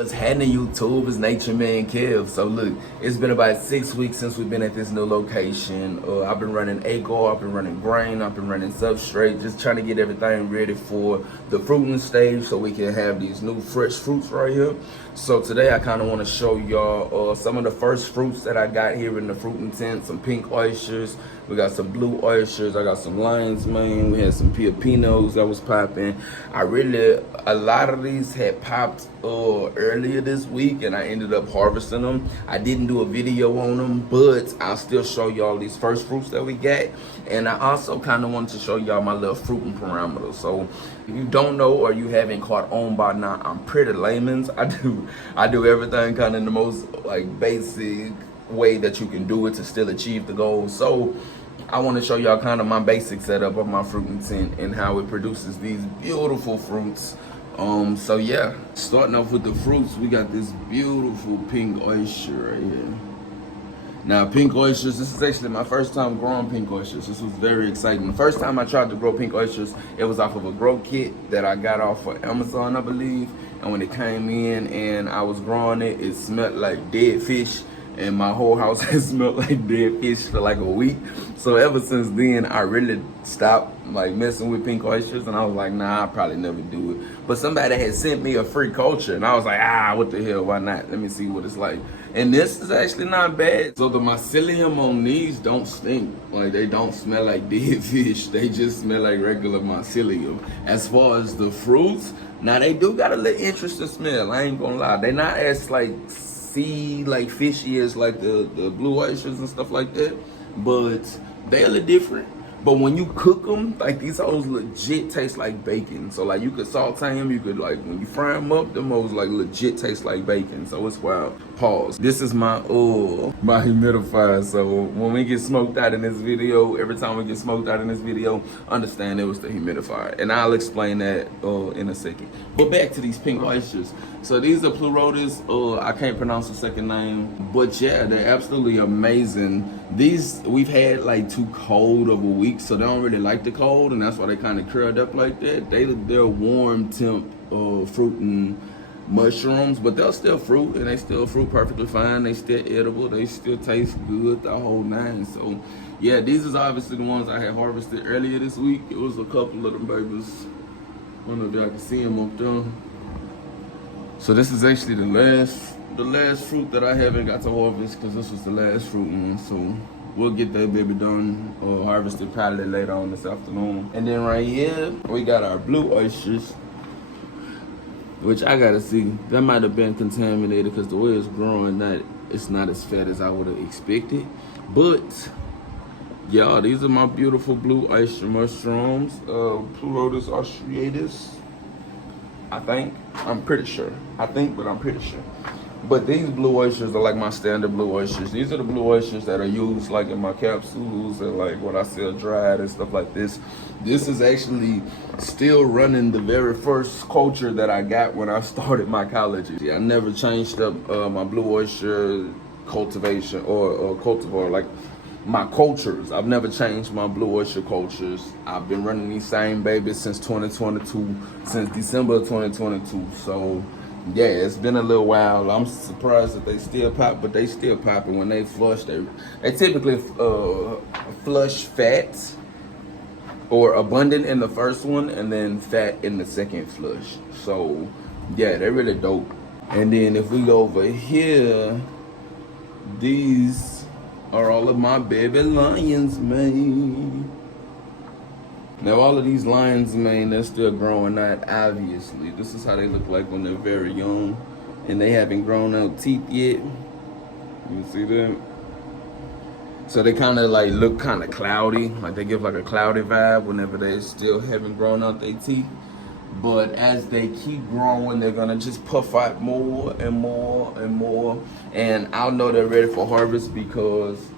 What's happening, YouTube? It's Nature Man Kev. So look, it's been about 6 weeks since we've been at this new location. I've been running agar, I've been running grain, I've been running substrate, just trying to get everything ready for the fruiting stage so we can have these new fresh fruits right here. So today I kind of want to show y'all some of the first fruits that I got here in the fruiting tent. Some pink oysters, we got some blue oysters, I got some lion's mane, we had some pepinos that was popping. A lot of these had popped earlier this week and I ended up harvesting them. I didn't do a video on them, but I'll still show y'all these first fruits that we got. And I also kind of wanted to show y'all my little fruiting parameters. So if you don't know or you haven't caught on by now, I'm pretty layman's. I do everything kind of in the most like basic way that you can do it to still achieve the goal. So I want to show y'all kind of my basic setup of my fruiting tent and how it produces these beautiful fruits. So yeah, starting off with the fruits, we got this beautiful pink oyster right here. Now, pink oysters, this is actually my first time growing pink oysters. This was very exciting. The first time I tried to grow pink oysters, it was off of a grow kit that I got off of Amazon, I believe. And when it came in and I was growing it, it smelled like dead fish. And my whole house has smelled like dead fish for like a week. So ever since then, I really stopped like messing with pink oysters, and I was like, nah, I'll probably never do it. But somebody had sent me a free culture, and I was like, what the hell, why not? Let me see what it's like. And this is actually not bad. So the mycelium on these don't stink. Like, they don't smell like dead fish. They just smell like regular mycelium. As far as the fruits, now they do got a little interesting smell, I ain't gonna lie. They not as like like fishy as like the blue oysters and stuff like that, but they a little different. But when you cook them, like these hoes legit taste like bacon. So like you could saute them, you could like when you fry them up, them hoes like legit taste like bacon. So it's wild. Pause. This is my humidifier. So when we get smoked out in this video, every time we get smoked out in this video, understand it was the humidifier. And I'll explain that in a second. But back to these pink oysters. So these are pleurotus, I can't pronounce the second name, but yeah, they're absolutely amazing. These, we've had like too cold of a week, so they don't really like the cold, and that's why they kind of curled up like that. They're warm temp fruiting mushrooms, but they'll still fruit, and they still fruit perfectly fine. They still edible, they still taste good, the whole nine. So yeah, these is obviously the ones I had harvested earlier this week. It was a couple of them babies. I don't know if y'all can see them up there. So this is actually the last fruit that I haven't got to harvest, because this was the last fruit one. So we'll get that baby done or harvested probably later on this afternoon. And then right here we got our blue oysters, which I gotta see. That might have been contaminated because the way it's growing, it's not as fat as I would have expected. But y'all, these are my beautiful blue oyster mushrooms, Pleurotus austratus. I'm pretty sure. But I'm pretty sure. But these blue oysters are like my standard blue oysters. These are the blue oysters that are used like in my capsules and like what I sell dried and stuff like this. This is actually still running the very first culture that I got when I started my college. I never changed up my blue oyster cultivation or cultivar, like my cultures. I've never changed my blue oyster cultures. I've been running these same babies since 2022, since December of 2022. So yeah, it's been a little while. I'm surprised that they still pop, but they still popping. When they flush, they typically flush fat or abundant in the first one and then fat in the second flush. So yeah, they're really dope. And then if we go over here, these are all of my baby lion's mane. Now all of these lion's mane, they're still growing out, obviously. This is how they look like when they're very young and they haven't grown out teeth yet. You see them? So they kind of like look kind of cloudy, like they give like a cloudy vibe whenever they still haven't grown out their teeth. But as they keep growing, they're gonna just puff out more and more and more. And I'll know they're ready for harvest because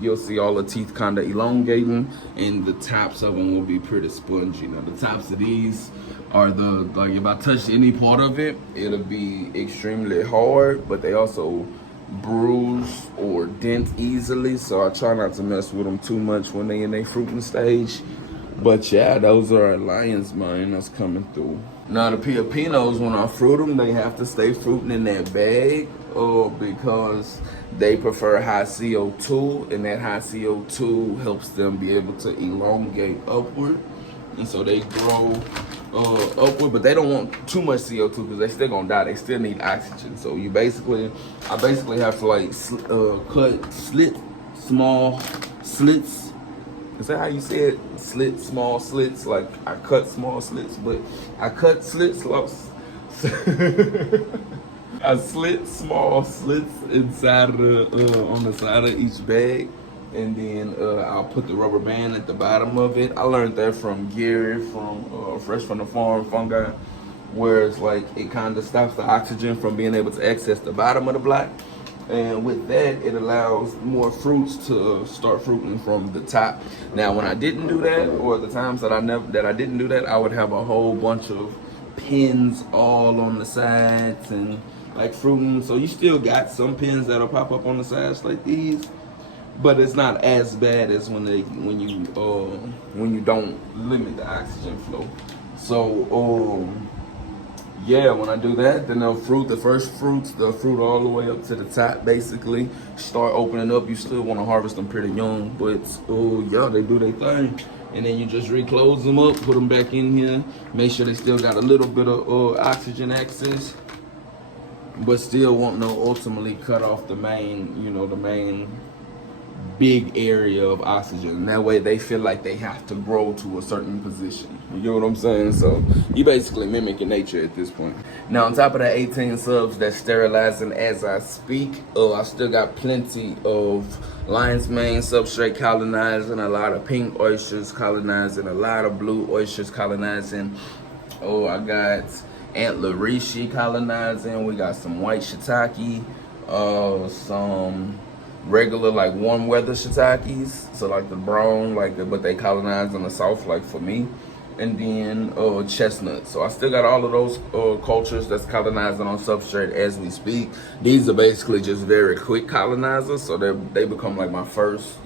you'll see all the teeth kind of elongating and the tops of them will be pretty spongy. Now the tops of these are like if I touch any part of it, it'll be extremely hard, but they also bruise or dent easily. So I try not to mess with them too much when they in their fruiting stage. But yeah, those are our lion's mane that's coming through. Now the Piopinos, when I fruit them, they have to stay fruiting in that bag, because they prefer high CO2, and that high CO2 helps them be able to elongate upward, and so they grow upward. But they don't want too much CO2 because they still gonna die. They still need oxygen. So I basically have to like cut small slits. Is that how you say it? Small slits. Like I cut small slits, but I cut slits. I slit small slits inside of the on the side of each bag, and then I'll put the rubber band at the bottom of it. I learned that from Gary from Fresh from the Farm Fungi, where it's like it kind of stops the oxygen from being able to access the bottom of the block. And with that, it allows more fruits to start fruiting from the top. Now, when I didn't do that, or the times that I didn't do that, I would have a whole bunch of pins all on the sides and like fruiting. So you still got some pins that'll pop up on the sides like these, but it's not as bad as when you don't limit the oxygen flow. So yeah, when I do that, then they'll fruit. The first fruits, they'll fruit all the way up to the top, basically. Start opening up. You still want to harvest them pretty young, but yeah, they do their thing. And then you just reclose them up, put them back in here. Make sure they still got a little bit of oxygen access, but still won't ultimately cut off the main, the main big area of oxygen. That way they feel like they have to grow to a certain position. You get what I'm saying? So you basically mimicking nature at this point. Now on top of the 18 subs that's sterilizing as I speak, I still got plenty of lion's mane substrate colonizing, a lot of pink oysters colonizing, a lot of blue oysters colonizing. I got antler reishi colonizing. We got some white shiitake, some regular like warm weather shiitakes, so like the brown, but they colonize in the south, like for me. And then chestnuts. So I still got all of those cultures that's colonizing on substrate as we speak. These are basically just very quick colonizers, so they become like my first,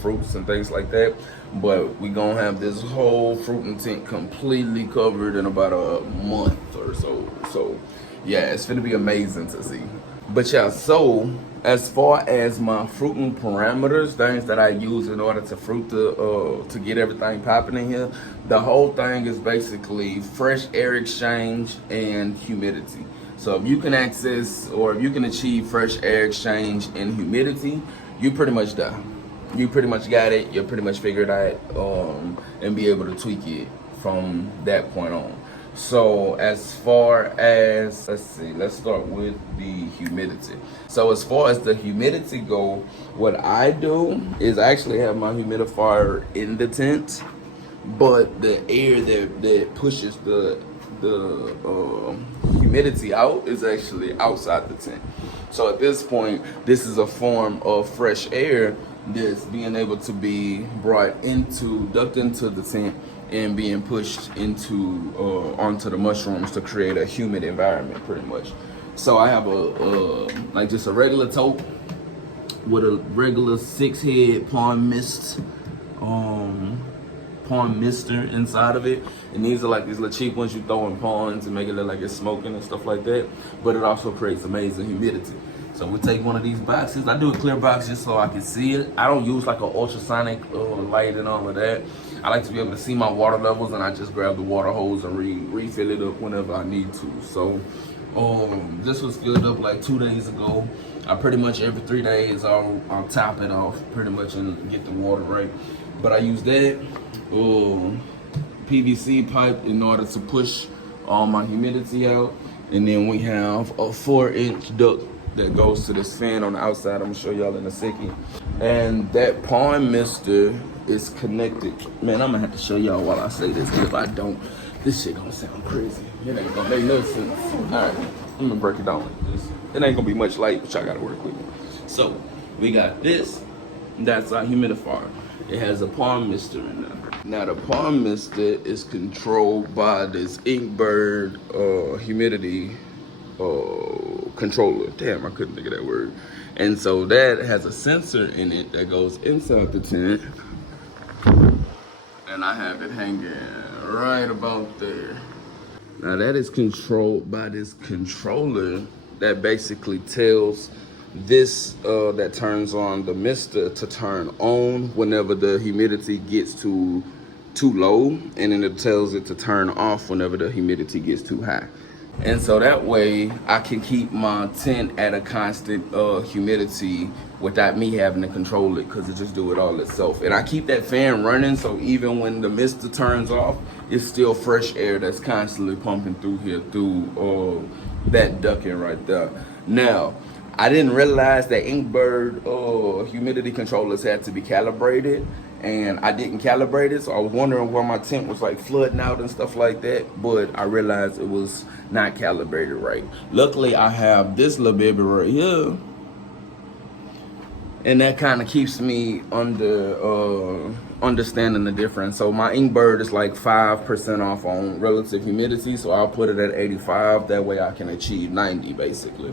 fruits and things like that. But we gonna have this whole fruiting tent completely covered in about a month or so. So yeah, it's gonna be amazing to see. But yeah, so as far as my fruiting parameters, things that I use in order to fruit to get everything popping in here, the whole thing is basically fresh air exchange and humidity. So if you can access, or if you can achieve fresh air exchange and humidity, you pretty much done. You pretty much got it. You'll pretty much figure it out and be able to tweak it from that point on. So as far as, let's start with the humidity. So as far as the humidity go, what I do is I actually have my humidifier in the tent, but the air that pushes the humidity out is actually outside the tent. So at this point, this is a form of fresh air that's being able to be ducked into the tent and being pushed onto the mushrooms to create a humid environment, pretty much. So I have just a regular tote with a regular 6-head pond mister inside of it, and these are like these little cheap ones you throw in ponds and make it look like it's smoking and stuff like that. But it also creates amazing humidity. So we take one of these boxes. I do a clear box just so I can see it. I don't use like an ultrasonic light and all of that. I like to be able to see my water levels, and I just grab the water hose and refill it up whenever I need to. So this was filled up like 2 days ago. I pretty much every 3 days I'll top it off pretty much and get the water right. But I use that PVC pipe in order to push all my humidity out. And then we have a 4-inch duct that goes to this fan on the outside. I'm gonna show y'all in a second. And that pond mister is connected. Man, I'm gonna have to show y'all while I say this. If I don't, this shit gonna sound crazy. It ain't gonna make no sense. All right, I'm gonna break it down like this. It ain't gonna be much light, but y'all gotta work with me. So we got this. That's our humidifier. It has a pond mister in there. Now the pond mister is controlled by this Inkbird humidity controller. Damn, I couldn't think of that word. And so that has a sensor in it that goes inside the tent, and I have it hanging right about there. Now that is controlled by this controller that basically tells this that turns on the mister to turn on whenever the humidity gets too low, and then it tells it to turn off whenever the humidity gets too high. And so that way I can keep my tent at a constant humidity without me having to control it, because it just do it all itself. And I keep that fan running, so even when the mister turns off, it's still fresh air that's constantly pumping through here through that ducting right there. Now, I didn't realize that Inkbird humidity controllers had to be calibrated, and I didn't calibrate it, so I was wondering why my tent was like flooding out and stuff like that, but I realized it was not calibrated right. Luckily, I have this little baby right here, and that kind of keeps me under understanding the difference. So my Inkbird is like 5% off on relative humidity, so I'll put it at 85. That way I can achieve 90 basically.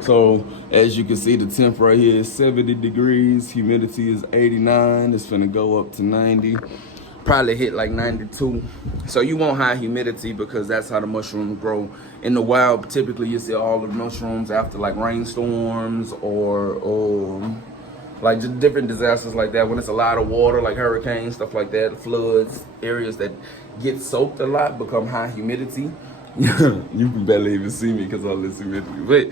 So as you can see, the temp right here is 70 degrees, humidity is 89. It's finna go up to 90, probably hit like 92. So you want high humidity because that's how the mushrooms grow. In the wild, typically you see all the mushrooms after like rainstorms or like just different disasters like that. When it's a lot of water, like hurricanes, stuff like that, floods, areas that get soaked a lot become high humidity. You can barely even see me because all this humidity, but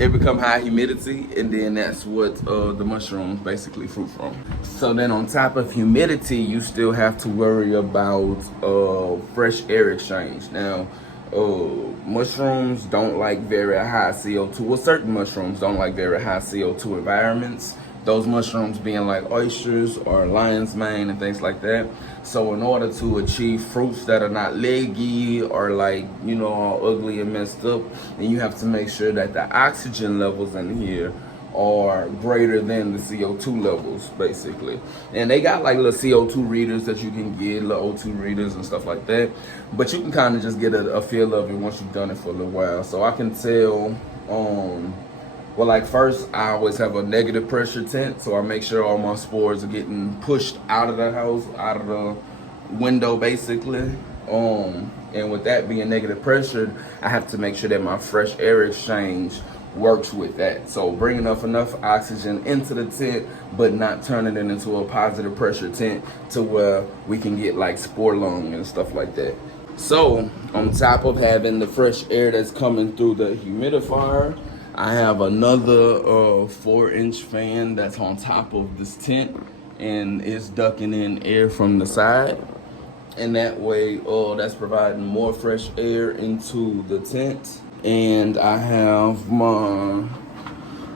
it become high humidity, and then that's what the mushrooms basically fruit from. So then on top of humidity, you still have to worry about fresh air exchange. Now, mushrooms don't like very high CO2, well, certain mushrooms don't like very high CO2 environments. Those mushrooms being like oysters or lion's mane and things like that. So in order to achieve fruits that are not leggy or like, you know, all ugly and messed up, then you have to make sure that the oxygen levels in here are greater than the CO2 levels, basically. And they got like little CO2 readers that you can get, little O2 readers and stuff like that. But you can kind of just get a feel of it once you've done it for a little while. So I can tell, well, like first, I always have a negative pressure tent, so I make sure all my spores are getting pushed out of the house, out of the window, basically. And with that being negative pressure, I have to make sure that my fresh air exchange works with that. So bringing enough oxygen into the tent, but not turning it into a positive pressure tent to where we can get like spore lung and stuff like that. So on top of having the fresh air that's coming through the humidifier, I have another 4-inch fan that's on top of this tent, and it's ducking in air from the side. And that way, that's providing more fresh air into the tent. And I have my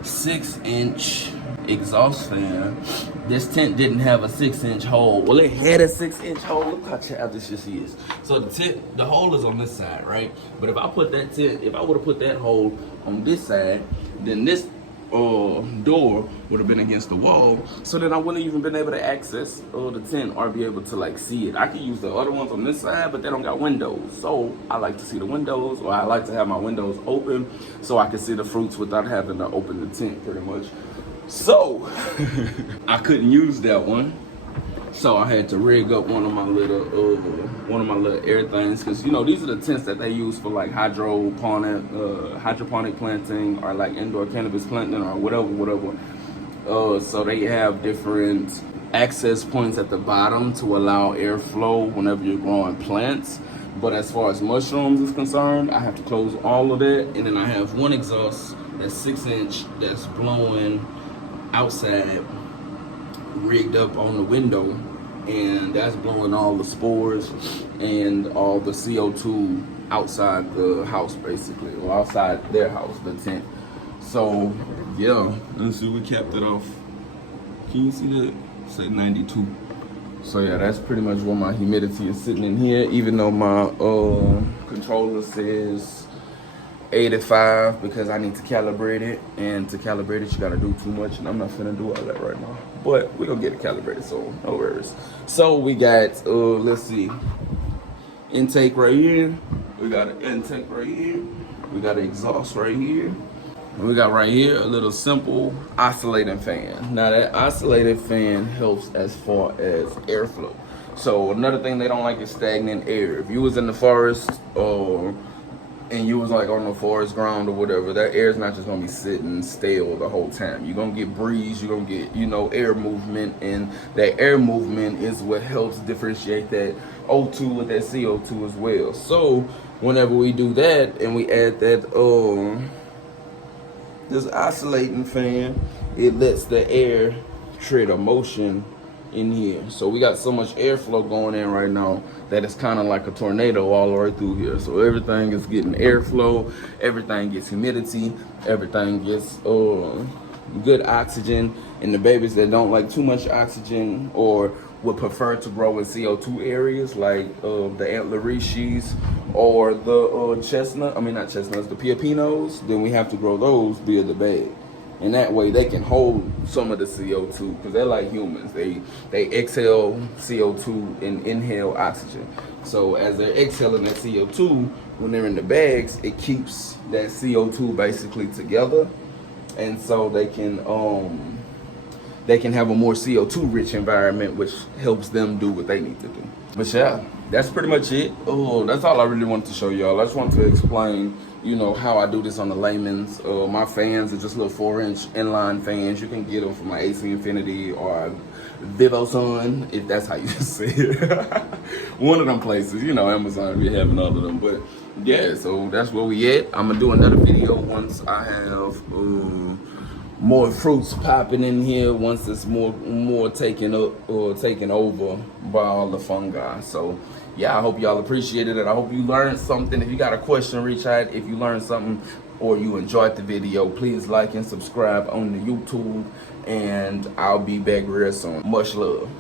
6-inch exhaust fan. This tent didn't have a 6-inch hole. Well, it had a 6-inch hole. Look how childish this is. So the hole is on this side, right? But if I put that tent, if I would have put that hole on this side, then this door would have been against the wall, so then I wouldn't even been able to access the tent or be able to like see it. I could use the other ones on this side, but they don't got windows, so I like to see the windows, or I like to have my windows open so I can see the fruits without having to open the tent, pretty much. So I couldn't use that one, so I had to rig up one of my little air things, because you know these are the tents that they use for like hydroponic planting or like indoor cannabis planting or whatever. So they have different access points at the bottom to allow airflow whenever you're growing plants. But as far as mushrooms is concerned, I have to close all of that, and then I have one exhaust that's 6-inch that's blowing outside, rigged up on the window, and that's blowing all the spores and all the CO2 outside the house, basically, or outside their house, the tent. So yeah, let's see, we capped it off. Can you see that? It's at 92. So yeah, that's pretty much where my humidity is sitting in here, even though my controller says 85, because I need to calibrate it, and to calibrate it you gotta do too much, and I'm not finna do all that right now, but we're gonna get it calibrated, so no worries. So we got let's see, intake right here, we got an intake right here, we got an exhaust right here, and we got right here a little simple oscillating fan. Now that oscillating fan helps as far as airflow. So another thing they don't like is stagnant air. If you was in the forest and you was like on the forest ground or whatever, that air is not just gonna be sitting still the whole time. You're gonna get breeze, you're gonna get, you know, air movement, and that air movement is what helps differentiate that O2 with that CO2 as well. So whenever we do that and we add that this oscillating fan, it lets the air tread a motion in here. So we got so much airflow going in right now that it's kind of like a tornado all the way through here. So everything is getting airflow, everything gets humidity, everything gets good oxygen. And the babies that don't like too much oxygen or would prefer to grow in CO2 areas like the antler rishis or the not chestnuts, the piopinos, then we have to grow those via the bag. And that way they can hold some of the CO2 because they're like humans. They exhale CO2 and inhale oxygen. So as they're exhaling that CO2, when they're in the bags, it keeps that CO2 basically together. And so they can have a more CO2 rich environment, which helps them do what they need to do. But yeah, that's pretty much it. That's all I really wanted to show y'all. I just wanted to explain, you know, how I do this on the layman's. My fans are just little 4-inch inline fans. You can get them from my AC Infinity or VivoSun, if that's how you say it. One of them places, you know, Amazon be having all of them. But yeah, so that's where we at. I'm gonna do another video once I have more fruits popping in here, once it's more taken up or taken over by all the fungi. So yeah, I hope y'all appreciated it. I hope you learned something. If you got a question, reach out. If you learned something or you enjoyed the video, please like and subscribe on the YouTube, and I'll be back real soon. Much love.